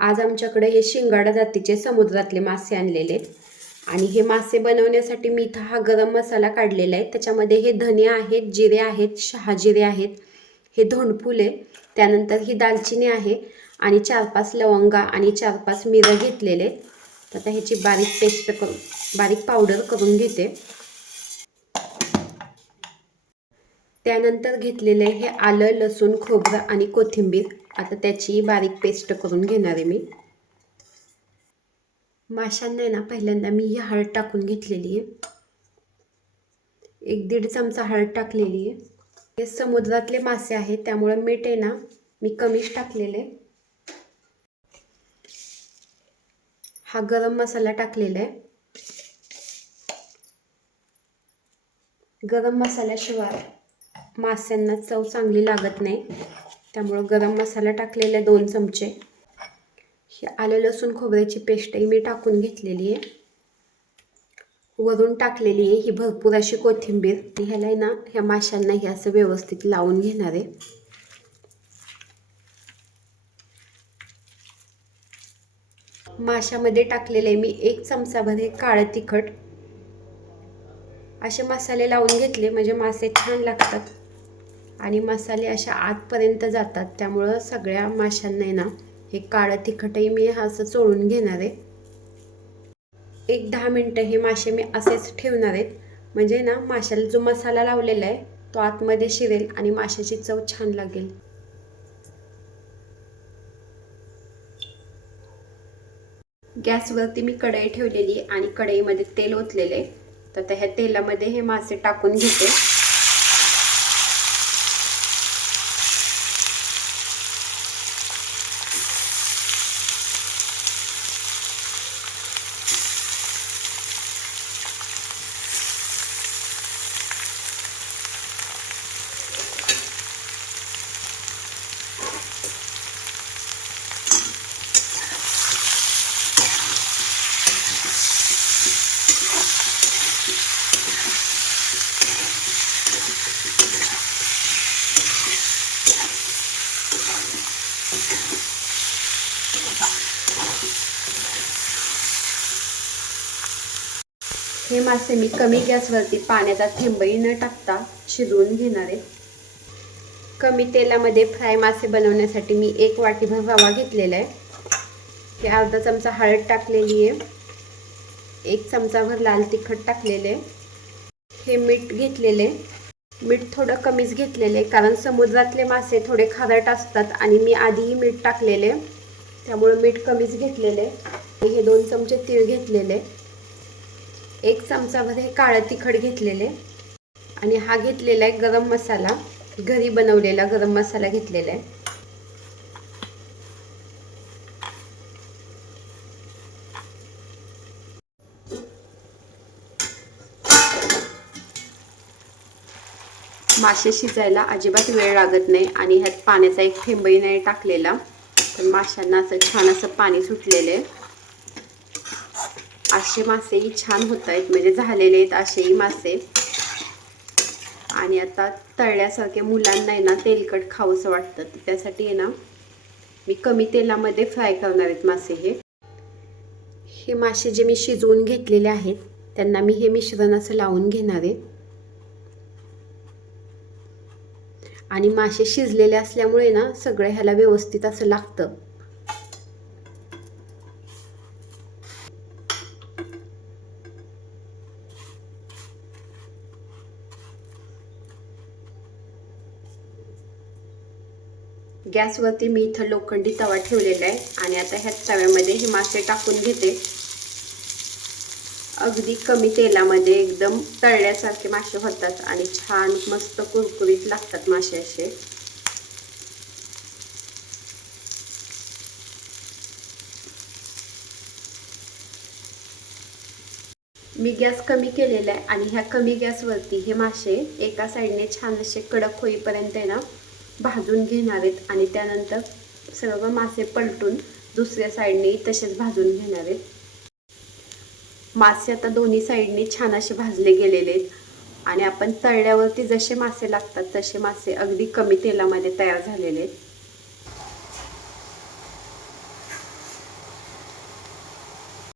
आज आमच्याकडे हे शिंगाडा जातीचे समुद्रातले मासे आणलेले आहेत आणि हे मासे बनवण्यासाठी मी इथं हा गरम मसाला काढलेला आहे। त्याच्यामध्ये हे धने आहेत, जिरे आहेत, शहाजिरे आहेत, हे धोंडफूल आहे, त्यानंतर ही दालचिनी आहे आणि 4-5 लवंगा आणि 4-5 मिरं घेतलेले आहेत। तर आता ह्याची बारीक पावडर करून घेते। त्यानंतर घेतलेले हे आलं, लसूण, खोबरं आणि कोथिंबीर। आता त्याची बारीक पेस्ट करून घेणार आहे मी। माशांना ना पहिल्यांदा मी ही हळद टाकून घेतलेली आहे, 1-1.5 चमचा हळद टाकलेली आहे। हे समुद्रातले मासे आहेत त्यामुळे मीठ आहे ना मी कमीच टाकलेले। हा गरम मसाला टाकलेला आहे। गरम मसाल्याशिवाय माशांना चव चांगली लागत नाही, त्यामुळे गरम मसाला टाकलेला 2 चमचे। ही आलं लसूण खोबऱ्याची पेस्टही मी टाकून घेतलेली आहे। वरून टाकलेली आहे ही भरपूर अशी कोथिंबीर। ह्याला ना ह्या माशांना हे असं व्यवस्थित लावून घेणार आहे। माशामध्ये टाकलेले मी 1 चमचाभर हे काळं तिखट। असे मसाले लावून घेतले म्हणजे मासे छान लागतात आणि मसाले अशा आतपर्यंत जातात, त्यामुळे सगळ्या माशांना ना हे काळं तिखटही मी असं चोळून घेणार आहे। 1-10 मिनिटं हे मासे मी असेच ठेवणार आहेत, म्हणजे ना माशाला जो मसाला लावलेला आहे तो आतमध्ये शिरेल आणि माशाची चव छान लागेल। गॅसवरती मी कढई ठेवलेली आणि कढईमध्ये तेल ओतलेले। तर ह्या तेलामध्ये हे मासे टाकून घेते। हे मासे मी कमी गॅसवरती पाण्याचा थेंबही न टाकता शिजवून घेणार आहे। कमी तेलामध्ये फ्राय मासे बनवण्यासाठी मी 1 वाटीभर रवा घेतलेला आहे। हे अर्धा चमचा हळद टाकलेली आहे, 1 चमचाभर लाल तिखट टाकलेले, हे मीठ घेतलेले। मीठ थोडं कमीच घेतलेले कारण समुद्रातले मासे थोडे खारट असतात आणि मी आधीही मीठ टाकलेले, त्यामुळे मीठ कमीच घेतलेले। हे 2 चमचे तीळ घेतलेले, 1 चमचाभर हे काळं तिखट घेतलेले आणि हा घेतलेला आहे गरम मसाला, घरी बनवलेला गरम मसाला घेतलेला आहे। मासे शिजायला अजिबात वेळ लागत नाही आणि ह्यात पाण्याचा 1 थेंबही नाही टाकलेला, तर माशांना असं छान असं पाणी सुटलेले। असे मासेही छान होत आहेत, म्हणजे झालेले आहेत असेही मासे। आणि आता तळल्यासारखे मुलांना आहे ना तेलकट खावंसं वाटतं, त्यासाठी आहे ना मी कमी तेलामध्ये फ्राय करणार आहेत मासे। हे मासे जे मी शिजवून घेतलेले आहेत त्यांना मी हे मिश्रण असं लावून घेणार आहे आणि मासे शिजलेले असल्यामुळे ना सगळे ह्याला व्यवस्थित असं लागतं। गॅसवरती मी इथं लोखंडी तवा ठेवलेला आहे आणि आता ह्या तव्यामध्ये हे मासे टाकून घेते। अगदी कमी तेलामध्ये एकदम तळल्यासारखे मासे होतात आणि छान मस्त कुरकुरीत लागतात मासे असे। मी गॅस कमी केलेला आहे आणि ह्या कमी गॅसवरती हे मासे एका साईडने छान असे कडक होईपर्यंत आहे ना भाजून घेणार आहेत आणि त्यानंतर सर्व मासे पलटून दुसऱ्या साईडने तसेच भाजून घेणार आहेत। मासे आता दोन्ही साईडने छान असे भाजले गेलेले आहेत आणि आपण तळल्यावरती जसे मासे लागतात तसे मासे अगदी कमी तेलामध्ये तयार झालेले आहेत।